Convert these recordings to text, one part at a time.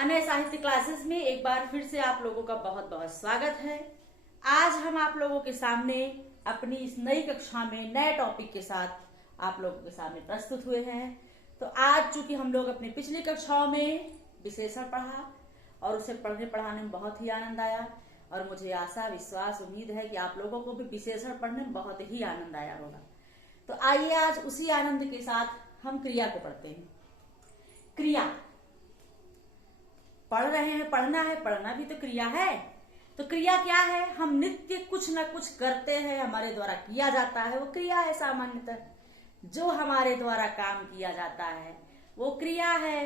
अनय साहित्य क्लासेस में एक बार फिर से आप लोगों का बहुत बहुत स्वागत है। आज हम आप लोगों के सामने अपनी इस नई कक्षा में नए टॉपिक के साथ आप लोगों के सामने प्रस्तुत हुए हैं। तो आज चूंकि हम लोग अपनी पिछली कक्षाओं में विशेषण पढ़ा और उसे पढ़ने पढ़ाने में बहुत ही आनंद आया और मुझे आशा विश्वास उम्मीद है कि आप लोगों को भी विशेषण पढ़ने में बहुत ही आनंद आया होगा। तो आइए आज उसी आनंद के साथ हम क्रिया को पढ़ते हैं। क्रिया पढ़ रहे हैं, पढ़ना है, पढ़ना भी तो क्रिया है। तो क्रिया क्या है? हम नित्य कुछ न कुछ करते हैं, हमारे द्वारा किया जाता है, वो क्रिया है। सामान्यतः जो हमारे द्वारा काम किया जाता है वो क्रिया है।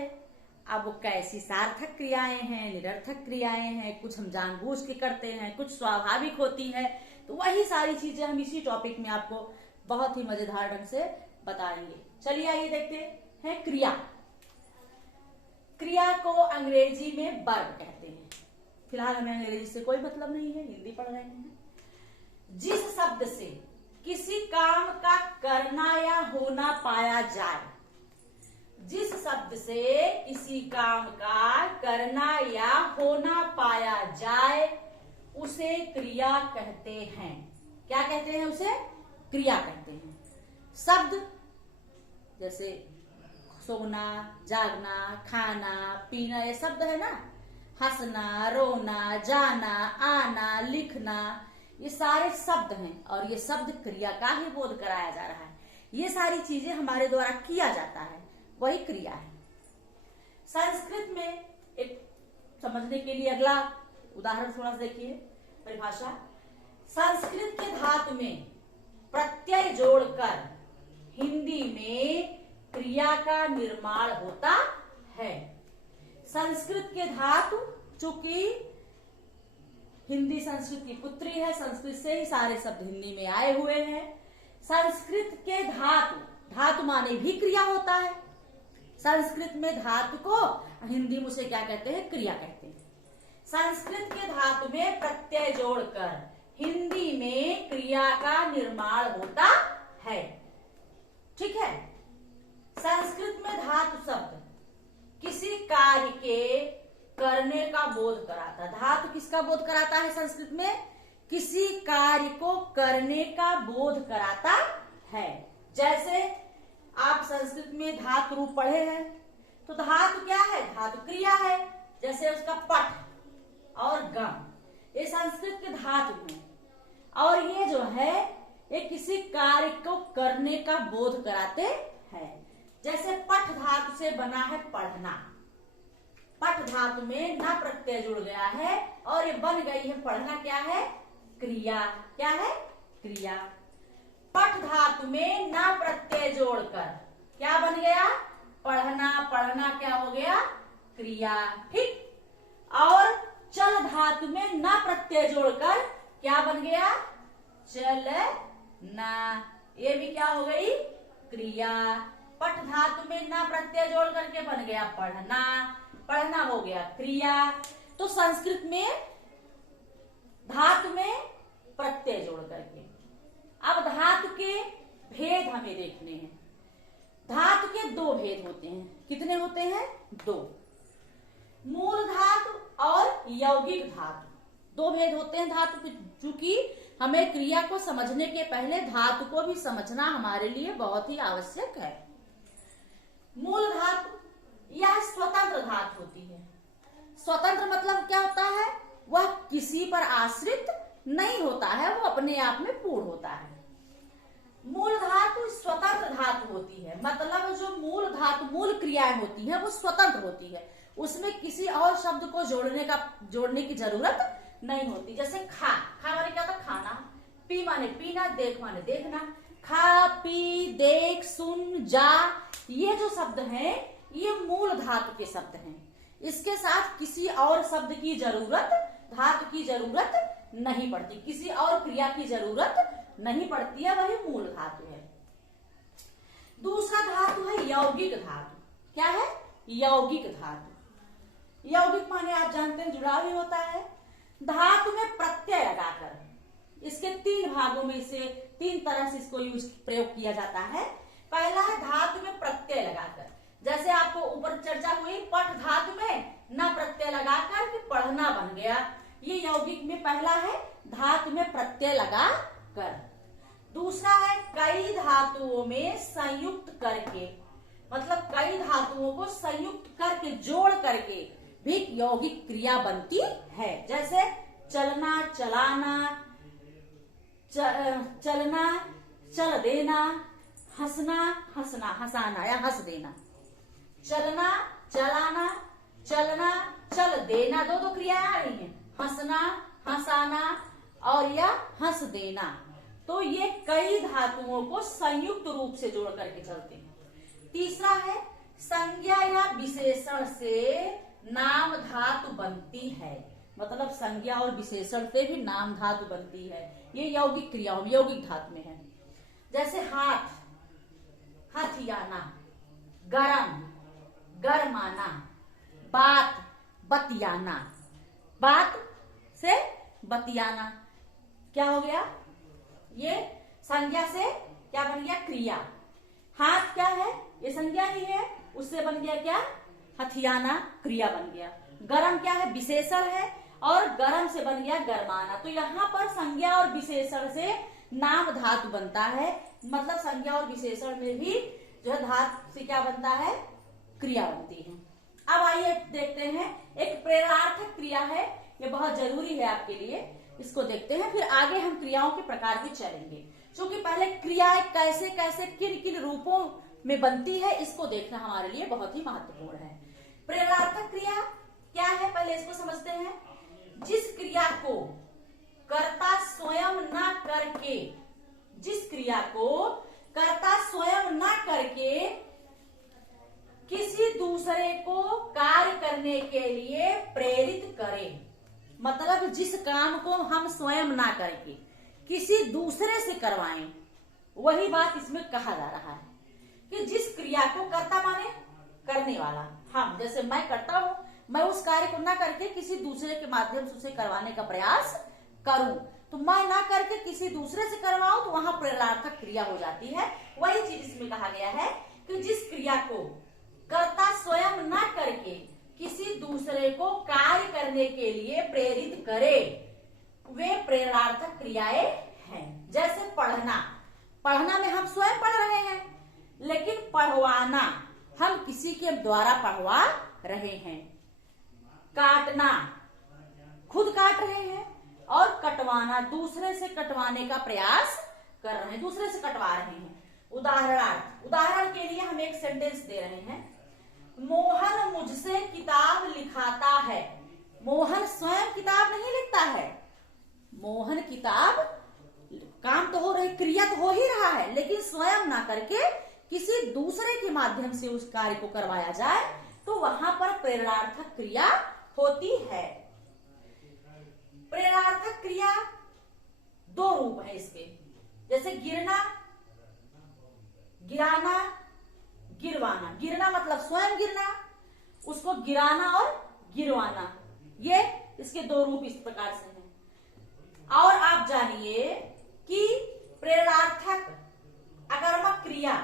अब वो कैसी सार्थक क्रियाएं हैं, निरर्थक क्रियाएं हैं, कुछ हम जानबूझ के करते हैं, कुछ स्वाभाविक होती है। तो वही सारी चीजें हम इसी टॉपिक में आपको बहुत ही मजेदार ढंग से बताएंगे। चलिए आइए देखते हैं क्रिया। क्रिया को अंग्रेजी में वर्ब कहते हैं। फिलहाल हमें अंग्रेजी से कोई मतलब नहीं है, हिंदी पढ़ रहे हैं। जिस शब्द से किसी काम का करना या होना पाया जाए, जिस शब्द से किसी काम का करना या होना पाया जाए उसे क्रिया कहते हैं। क्या कहते हैं? उसे क्रिया कहते हैं। शब्द जैसे सोना, जागना, खाना, पीना, ये शब्द है ना। हंसना, रोना, जाना, आना, लिखना, ये सारे शब्द हैं और ये शब्द क्रिया का ही बोध कराया जा रहा है। ये सारी चीजें हमारे द्वारा किया जाता है, वही क्रिया है। संस्कृत में एक समझने के लिए अगला उदाहरण थोड़ा सा देखिए। परिभाषा: संस्कृत के धातु में प्रत्यय जोड़कर हिंदी में क्रिया का निर्माण होता है। संस्कृत के धातु, चूंकि हिंदी संस्कृत की पुत्री है, संस्कृत से ही सारे शब्द हिंदी में आए हुए हैं। संस्कृत के धातु, धातु माने भी क्रिया होता है। संस्कृत में धातु को हिंदी में उसे क्या कहते हैं? क्रिया कहते हैं। संस्कृत के धातु में प्रत्यय जोड़कर हिंदी में क्रिया का निर्माण होता है। ठीक है। संस्कृत में धातु शब्द किसी कार्य के करने का बोध कराता है। धातु किसका बोध कराता है? संस्कृत में किसी कार्य को करने का बोध कराता है। जैसे आप संस्कृत में धातु रूप पढ़े हैं, तो धातु क्या है? धातु क्रिया है। जैसे उसका पठ और गम, ये संस्कृत के धातु हैं और ये जो है ये किसी कार्य को करने का बोध कराते हैं। जैसे पठ धातु से बना है पढ़ना। पठ धातु में ना प्रत्यय जुड़ गया है और ये बन गई है पढ़ना। क्या है? क्रिया। क्या है? क्रिया। पठ धातु में ना प्रत्यय जोड़कर क्या बन गया? पढ़ना। पढ़ना क्या हो गया? क्रिया। ठीक। और चल धातु में ना प्रत्यय जोड़कर क्या बन गया? चलना। ये भी क्या हो गई? क्रिया। पठ धातु में ना प्रत्यय जोड़ करके बन गया पढ़ना। पढ़ना हो गया क्रिया। तो संस्कृत में धातु में प्रत्यय जोड़ करके। अब धातु के भेद हमें देखने हैं। धातु के दो भेद होते हैं। कितने होते हैं? दो। मूल धातु और यौगिक धातु, दो भेद होते हैं धातु के। चूंकि हमें क्रिया को समझने के पहले धातु को भी समझना हमारे लिए बहुत ही आवश्यक है। मूल धातु यह स्वतंत्र धातु होती है। स्वतंत्र मतलब क्या होता है? वह किसी पर आश्रित नहीं होता है, वो अपने आप में पूर्ण होता है। मूल धातु स्वतंत्र धातु होती है, मतलब जो मूल धातु, मूल क्रियाएं होती हैं वो स्वतंत्र होती है। उसमें किसी और शब्द को जोड़ने की जरूरत नहीं होती। जैसे खा, खा माने क्या होता? खाना। पी माने पीना, देख माने देखना। खा, पी, देख, सुन, जा, ये जो शब्द हैं ये मूल धातु के शब्द हैं। इसके साथ किसी और शब्द की जरूरत, धातु की जरूरत नहीं पड़ती, किसी और क्रिया की जरूरत नहीं पड़ती है, वही मूल धातु है। दूसरा धातु है यौगिक धातु। क्या है? यौगिक धातु। यौगिक माने आप जानते हैं जुड़ाव ही होता है। धातु में प्रत्यय लगाकर, इसके तीन भागों में से तीन तरह से इसको प्रयोग किया जाता है। पहला है धातु में प्रत्यय लगाकर। जैसे आपको ऊपर चर्चा हुई, पठ धातु में ना प्रत्यय लगा कर पढ़ना बन गया। ये यौगिक में पहला है धातु में प्रत्यय लगा कर। दूसरा है कई धातुओं में संयुक्त करके, मतलब कई धातुओं को संयुक्त करके जोड़ करके भी यौगिक क्रिया बनती है। जैसे चलना, चलाना, चलना, चल देना, हंसना, हंसना, हंसाना या हंस देना। चलना, चलाना, चलना, चल देना, दो क्रियाएं आ रही हैं, हंसना, हंसाना और या हंस देना। तो ये कई धातुओं को संयुक्त रूप से जोड़ करके चलते हैं। तीसरा है संज्ञा या विशेषण से नाम धातु बनती है, मतलब संज्ञा और विशेषण से भी नाम धातु बनती है। ये यौगिक क्रियाओं में, यौगिक धातु में है। जैसे हाथ, हथियाना, गरम, गरमाना, बात, बतियाना, बात से बतियाना। क्या हो गया? ये संज्ञा से क्या बन गया? क्रिया। हाथ क्या है? ये संज्ञा ही है, उससे बन गया क्या? हथियाना, क्रिया बन गया। गरम क्या है? विशेषण है, और गरम से बन गया गरमाना। तो यहाँ पर संज्ञा और विशेषण से नाम धातु बनता है, मतलब संज्ञा और विशेषण में भी जो है धातु से क्या बनता है? क्रिया बनती है। अब आइए देखते हैं, एक प्रेरणार्थक क्रिया है, ये बहुत जरूरी है आपके लिए, इसको देखते हैं, फिर आगे हम क्रियाओं के प्रकार भी चलेंगे। क्योंकि पहले क्रियाएं कैसे कैसे किन किन रूपों में बनती है, इसको देखना हमारे लिए बहुत ही महत्वपूर्ण है। प्रेरणार्थक क्रिया क्या है, पहले इसको समझते हैं। जिस क्रिया को कर्ता स्वयं न करके, जिस क्रिया को कर्ता स्वयं न करके किसी दूसरे को कार्य करने के लिए प्रेरित करे, मतलब जिस काम को हम स्वयं ना करके किसी दूसरे से करवाएं, वही बात इसमें कहा जा रहा है कि जिस क्रिया को कर्ता माने करने वाला, हम जैसे मैं करता हूं, मैं उस कार्य को ना करके किसी दूसरे के माध्यम से उसे करवाने का प्रयास करूं, तो मैं ना करके किसी दूसरे से करवाऊं तो वहां प्रेरणार्थक क्रिया हो जाती है। वही चीज इसमें कहा गया है कि जिस क्रिया को कर्ता स्वयं ना करके किसी दूसरे को कार्य करने के लिए प्रेरित करे, वे प्रेरणार्थक क्रियाएं हैं। जैसे पढ़ना, पढ़ना में हम स्वयं पढ़ रहे हैं, लेकिन पढ़वाना हम किसी के द्वारा पढ़वा रहे हैं। काटना, खुद काट रहे हैं, और कटवाना, दूसरे से कटवाने का प्रयास कर रहे हैं, दूसरे से कटवा रहे हैं। उदाहरण के लिए हम एक सेंटेंस दे रहे हैं, मोहन मुझसे किताब लिखाता है। मोहन स्वयं किताब नहीं लिखता है, मोहन किताब, काम तो हो रही, क्रिया तो हो ही रहा है, लेकिन स्वयं ना करके किसी दूसरे के माध्यम से उस कार्य को करवाया जाए, तो वहां पर प्रेरणार्थक क्रिया होती है। प्रेरणार्थक क्रिया दो रूप है इसके, जैसे गिरना, गिराना, गिरवाना। गिरना मतलब स्वयं गिरना, उसको गिराना और गिरवाना, ये इसके दो रूप इस प्रकार से हैं। और आप जानिए कि प्रेरणार्थक अकर्मक क्रिया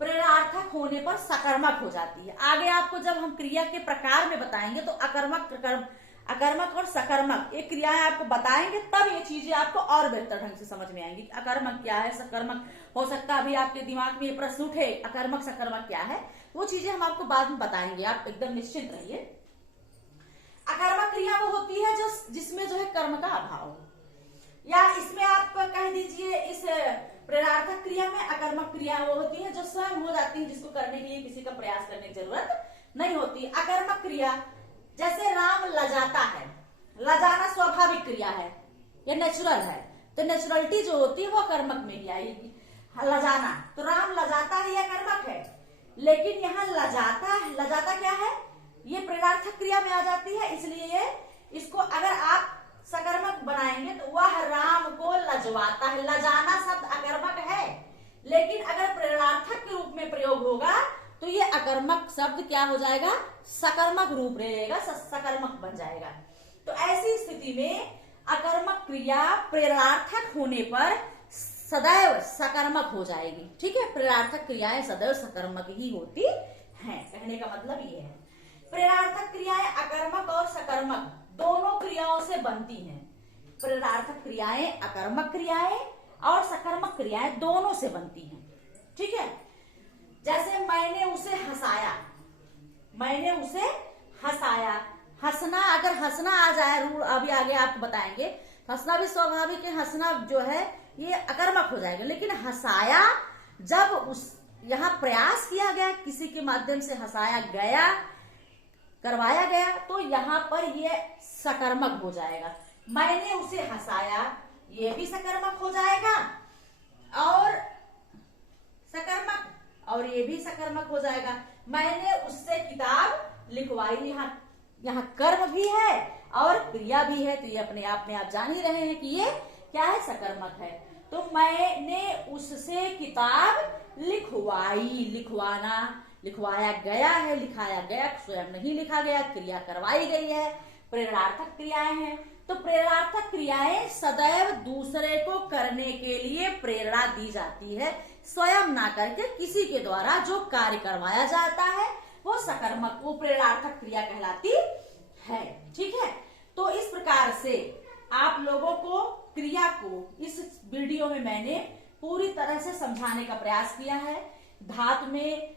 प्रेरणार्थक होने पर सकर्मक हो जाती है। आगे आपको जब हम क्रिया के प्रकार में बताएंगे तो अकर्मक और सकर्मक ये क्रियाएं आपको बताएंगे, तब ये चीजें आपको और बेहतर ढंग से समझ में आएंगी। अकर्मक क्या है, सकर्मक हो सकता है अभी आपके दिमाग में ये प्रश्न उठे, अकर्मक सकर्मक क्या है, वो चीजें हम आपको बाद में बताएंगे, आप एकदम निश्चिंत रहिए। अकर्मक क्रिया वो होती है जो जिसमें जो है कर्म का अभाव हो, या इसमें आप कह दीजिए इस प्रेरणार्थक क्रिया में अकर्मक क्रिया वो होती है जो स्वयं हो जाती है, जिसको करने के लिए किसी का प्रयास करने की जरूरत नहीं होती। अकर्मक क्रिया जैसे राम लजाता है, लजाना स्वाभाविक क्रिया है, ये नेचुरल है, तो नेचुरलिटी जो होती है वो कर्मक में ही आएगी। लजाना, तो राम लजाता है, यह कर्मक है, लेकिन यहाँ लजाता क्या है, ये प्रेरणार्थक क्रिया में आ जाती है, इसलिए ये इसको अगर आप सकर्मक बनाएंगे तो वह राम को लजवाता है। लजाना शब्द अकर्मक है, लेकिन अगर प्रेरणार्थक के रूप में प्रयोग होगा तो ये अकर्मक शब्द क्या हो जाएगा, सकर्मक रूप ले लेगा, सकर्मक बन जाएगा। तो ऐसी स्थिति में अकर्मक क्रिया प्रेरणार्थक होने पर सदैव सकर्मक हो जाएगी। ठीक है, प्रेरणार्थक क्रियाएं सदैव सकर्मक ही होती हैं, कहने का मतलब ये है। प्रेरणार्थक क्रियाएं अकर्मक और सकर्मक दोनों क्रियाओं से बनती हैं। प्रेरणार्थक क्रियाएं अकर्मक क्रियाएं और सकर्मक क्रियाएं दोनों से बनती हैं। ठीक है, जैसे मैंने उसे हंसाया, मैंने उसे हंसाया। हंसना, अगर हंसना आ जाए, रूल अभी आगे आपको बताएंगे, हंसना भी स्वाभाविक है, हंसना जो है ये अकर्मक हो जाएगा। लेकिन हंसाया, जब उस यहाँ प्रयास किया गया, किसी के माध्यम से हंसाया गया, करवाया गया, तो यहाँ पर ये सकर्मक हो जाएगा। मैंने उसे हंसाया, ये भी सकर्मक हो जाएगा और सकर्मक, और ये भी सकर्मक हो जाएगा। मैंने उससे किताब लिखवाई, यहाँ कर्म भी है और क्रिया भी है, तो ये अपने आप में आप जान ही रहे हैं कि ये क्या है, सकर्मक है। तो मैंने उससे किताब लिखवाई, लिखवाना, लिखवाया गया है, लिखाया गया, स्वयं नहीं लिखा गया, क्रिया करवाई गई है, प्रेरणार्थक क्रियाएं हैं। तो प्रेरणार्थक क्रियाएं सदैव दूसरे को करने के लिए प्रेरणा दी जाती है, स्वयं ना करके किसी के द्वारा जो कार्य करवाया जाता है वो सकर्मक, वो प्रेरणार्थक क्रिया कहलाती है। ठीक है, तो इस प्रकार से आप लोगों को क्रिया को इस वीडियो में मैंने पूरी तरह से समझाने का प्रयास किया है। धातु में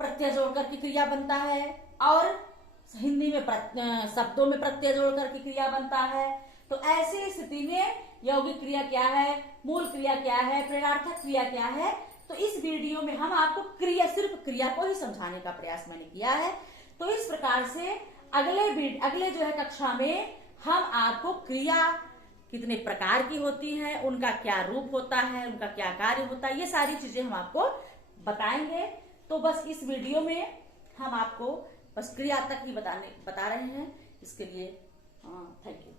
प्रत्यय जोड़ करके क्रिया बनता है और हिंदी में शब्दों में प्रत्यय जोड़ करके क्रिया बनता है। तो ऐसी स्थिति में यौगिक क्रिया क्या है, मूल क्रिया क्या है, प्रेरणार्थक क्रिया क्या है, तो इस वीडियो में हम आपको क्रिया, सिर्फ क्रिया को ही समझाने का प्रयास मैंने किया है। तो इस प्रकार से अगले जो है कक्षा में हम आपको क्रिया कितने प्रकार की होती है, उनका क्या रूप होता है, उनका क्या कार्य होता है, ये सारी चीजें हम आपको बताएंगे। तो बस इस वीडियो में हम आपको बस क्रिया तक ही बता रहे हैं। इसके लिए थैंक यू।